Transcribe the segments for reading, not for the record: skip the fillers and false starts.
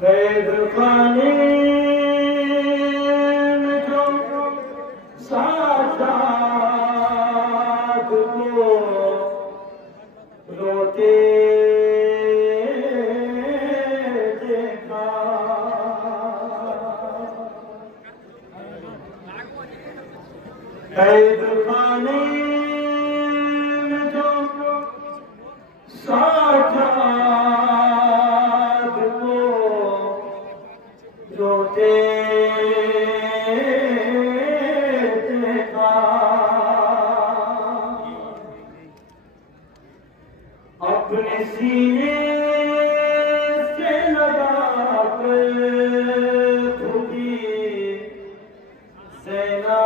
कैद खाने में जो साजाद को रोते देखा, कैद खाने में जो साजाद को रोते देखा, अपने सीने से लगा कर खुदी सेना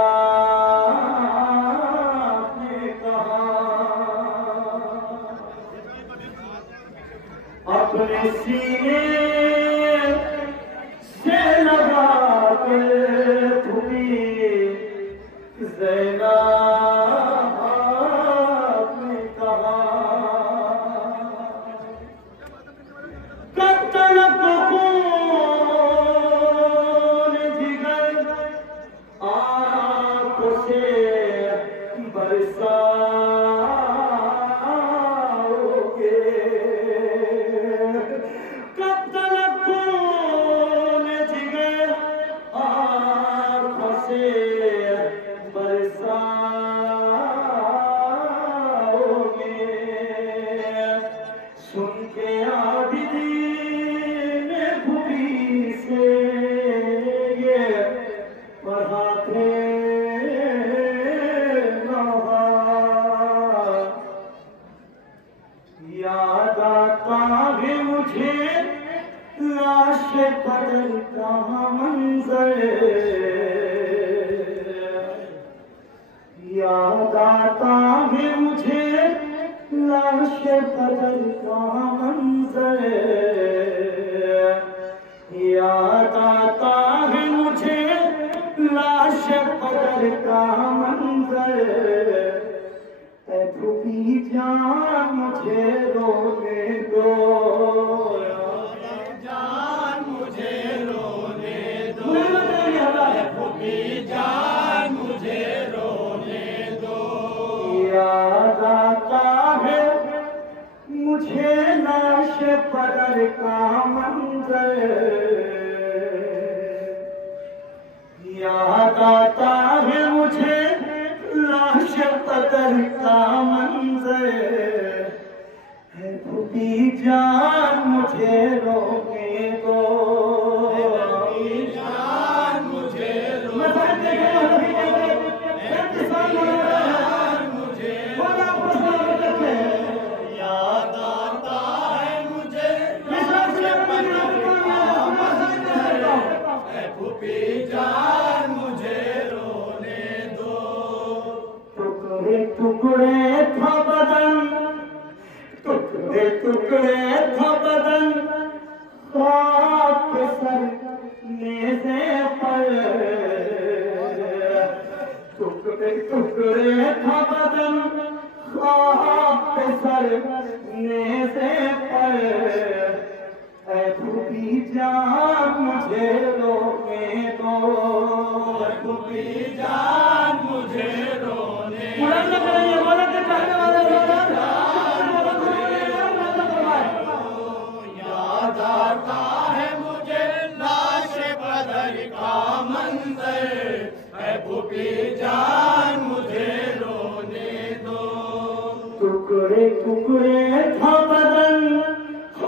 ने कहा, अपने सीने से लगा कर खुदी सेना ने कहा, बरसाओगे कब तक खून जिगर आँखों से बरसाओगे, सुन के आबिदीन खुदी से ये पढ़ाते याद आता है मुझे लाश बदल का मंजर, याद आता है मुझे लाश बदल का मंजर, याद आता है मुझे लाश बदल का मंजर, खुदी जान मुझे रोने दो, जान मुझे रोने दो, खुदी जान मुझे रोने दो, याद आता है मुझे लाश बदल का मंजर, याद आता है मुझे लाश बदल का मंजर, है खुदी जान मुझे रोने दो, जान मुझे रोने दो, याद आता है मुझे खुदी जान मुझे रोने दो, टुकड़े टुकड़े था बदन, टुकड़े टुकड़े था बदन, खाक सर नेज़े पर, टुकड़े टुकड़े था बदन, खाक सर नेज़े पर, ऐ खुदी जान मुझे रोने दो, खुदी जान मुझे रोने दो, याद आता है मुझे लाश बदल का मंजर, है खुदी जान मुझे रोने दो, टुकड़े टुकड़े था बदन,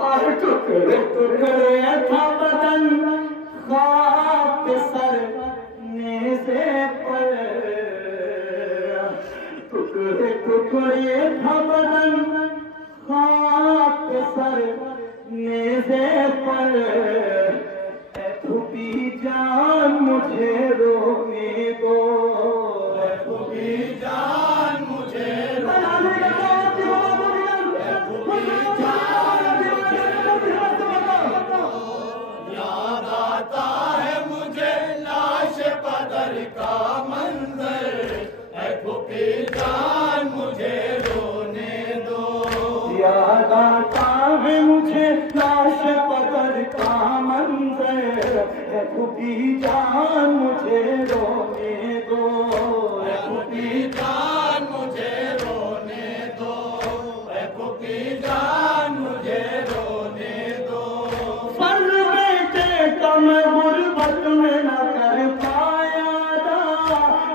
और टुकड़े टुकड़े था बदन, खाक सर नेज़े पर, टुकड़े टुकड़े था बदन, खाक सर नेज़े पर, खुदी जान मुझे रोने दो, खुदी जान मुझे रोने दो, खुदी जान मुझे याद आता है मुझे लाश बदल का मंजर, है खुदी जान मुझे रोने दो, याद आता है मुझे लाश बदल का मंजर, खुदी जान मुझे रोने दो, खुदी जान मुझे रोने दो, खुदी जान मुझे रोने दो। फर्ज बेटे का मैं गुर्बत में न कर पाया था,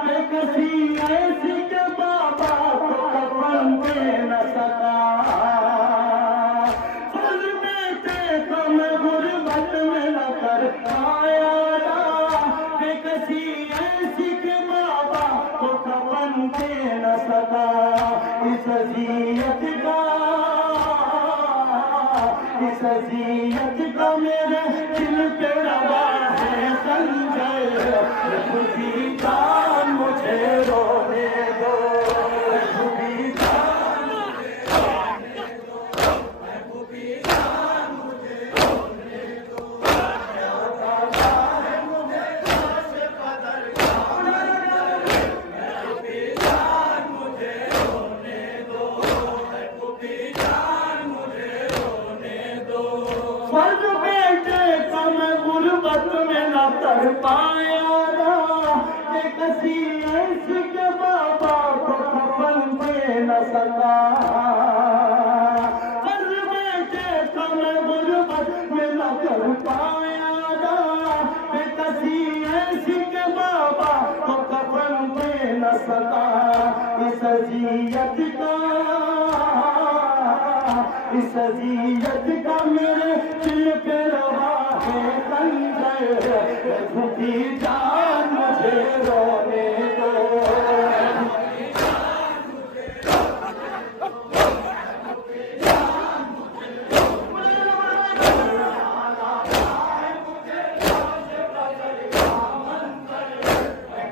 मैं किसी ऐसी के बाबा को कफन दे न सका। फर्ज बेटे का मैं गुर्बत में न कर पाया था, मैं किसी ऐसी के बाबा को कफन दे न सका। इस अज़ियत का मेरे दिल पे रवा है संजय, खुदी जान मुझे रोने दो, खुदी जान मुझे रोने दो, खुदी जान मुझे रोने दो। मुझे लाश कदर का खुदी जान मुझे रोने दो, खुदी जान मुझे रोने दो। फर्ज बेटे का मैं गुर्बत में न कर पाया था, मैं किसी ऐसी के बाबा को कफन दे न सका। फर्ज बेटे का मैं गुर्बत में न कर पाया था, मैं किसी ऐसी के बाबा को कफन दे न सका। इस अज़ियत का मेरे दिल पे रवा है संजय, खुदी जान मुझे रोने दो,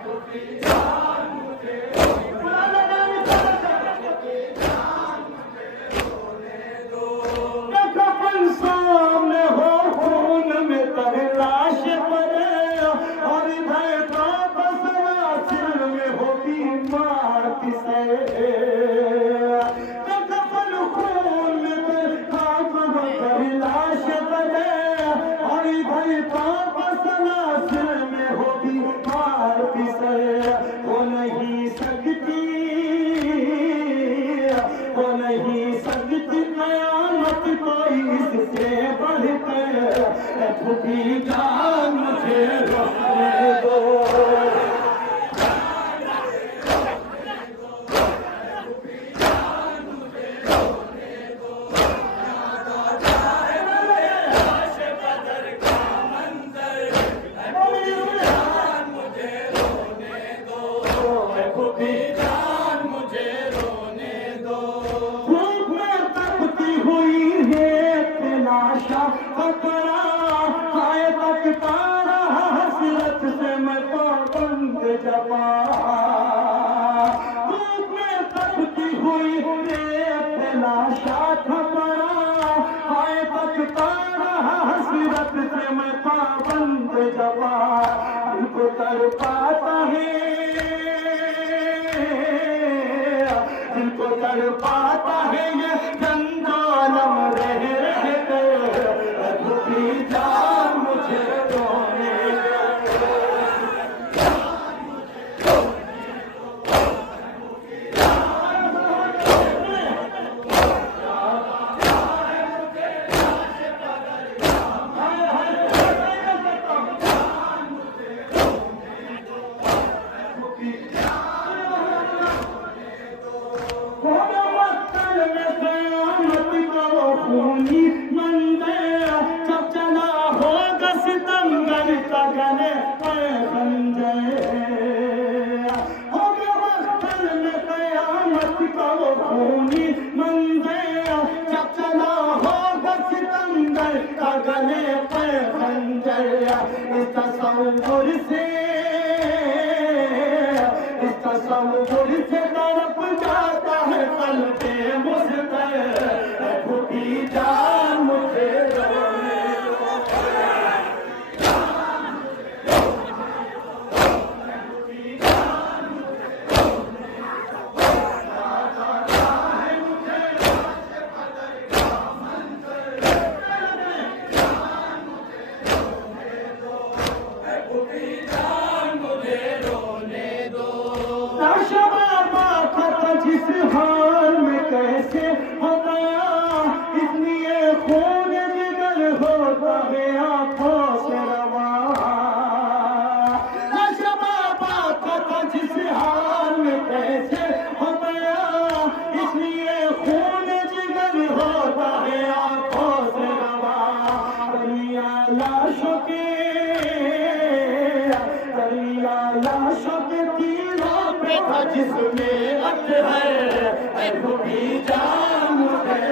खुदी जान मुझे सामने हो खून में तर लाश पड़े, और इधर का बसवा सिर में हो बीमार किसे। कफन खून में तर लाश पड़े, और इधर का बसवा सिर में हो बीमार किसे। वो नहीं सकती कयामत कोई इससे बढ़कर, खुदी जान मुझे रोने दो। हसरत से मैं पाबंद जपा, धूप में तपती हुई लाशा थपड़ा, हाय तकता रहा हसरत से मैं पाबंद जपा। उनको तर पाता है, इनको तर पाता है ये जंजालम रह कर, खुदी जान मुझे रोने खूनी मंदिर जब चला होगा सितंबर का गले होगा वक्तल में कयामत का वो खूनी मंदिर जब चला होगा सितंबर का गले पे खंजर। इस तस्वुर से तड़प जाता है क़ल्बे मुज़्तहिर, खुदी जान मुझे रोने दो। है आंखों से रवा। नशा बाबा का था जिस हाल में कैसे हो गया, इसलिए खून जिगर होता है आंखों से रवा। दरिया लाशों के तीरों पे था जिसमें अर्थ है भी जान है।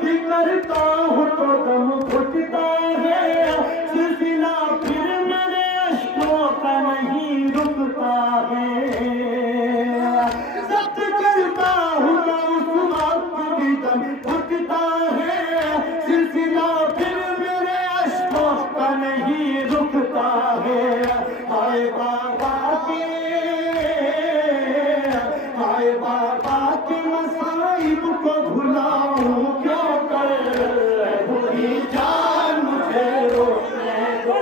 भी करता हूँ तो दम घुटता है, सिलसिला फिर मेरे अश्कों का नहीं रुकता है। सत्य करता हूँ तो उस वक्त भी दम घुटता है, सिलसिला फिर मेरे अश्कों का नहीं रुकता है। हाय बाबा के मसाइब को भुलाऊं क्यों कर, पूरी जान मुझे रोने दो।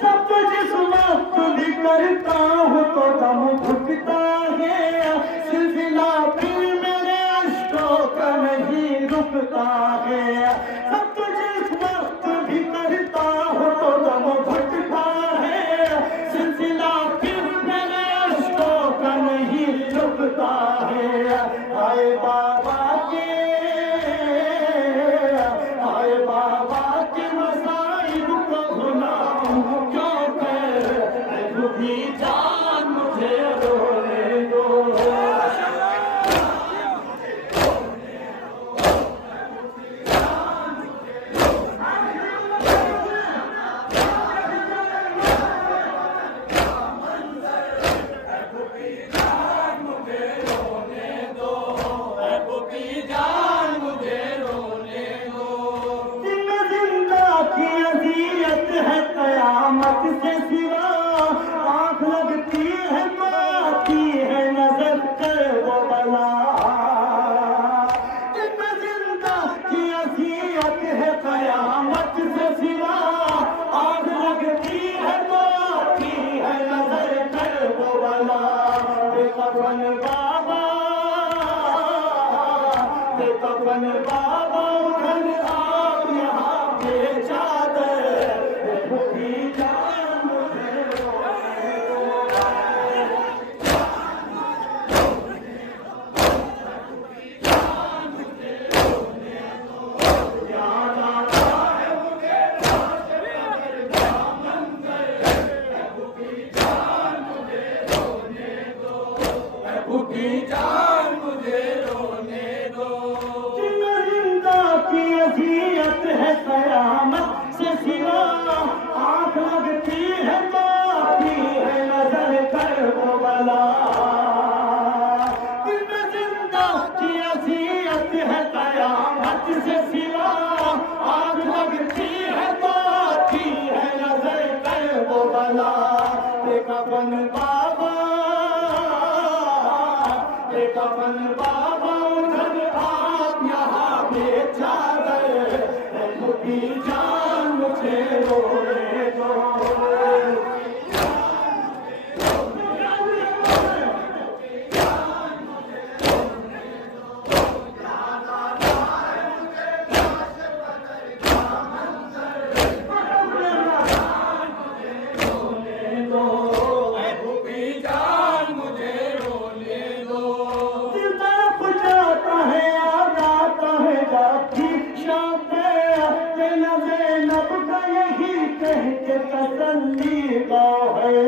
सब जिस वक्त भी करता हूँ तो दम घुटता है, सिलसिला फिर मेरे अश्कों का नहीं रुकता है। सब जिस वक्त भी करता हूँ तो दम घुटता है, सिलसिला फिर मेरे अश्कों का नहीं रुकता है। आए बाबा के मसाइब को भुलाऊं क्यों कर, भी जान मुझे रोने दो। कयामत से सिवा आँख लगती है तो आती है नजर कर वो बला। जिंदा की असीयत है कयामत से सिवा आँख लगती है तो आती है नजर कर वो बला। बेकफन बाबा उधर आप यहाँ पे चादर, है कयामत से सिवा आँख लगती है तो आती है नजर कर वो बला। जिंदा की असीयत है कयामत से सिवा आँख लगती है तो आती है नजर कर वो बला। बेकफन बाबा उधर आप यहाँ पे चादर, की जान मुझे रोने दो। तसल्ली गाँव है,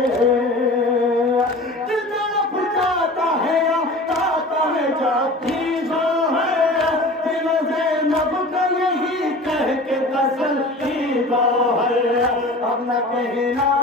दिल तड़प जाता है आता है जाती गाँव है, दिल ज़ैनब का यही कह के तसल्ली गाँव है। कहना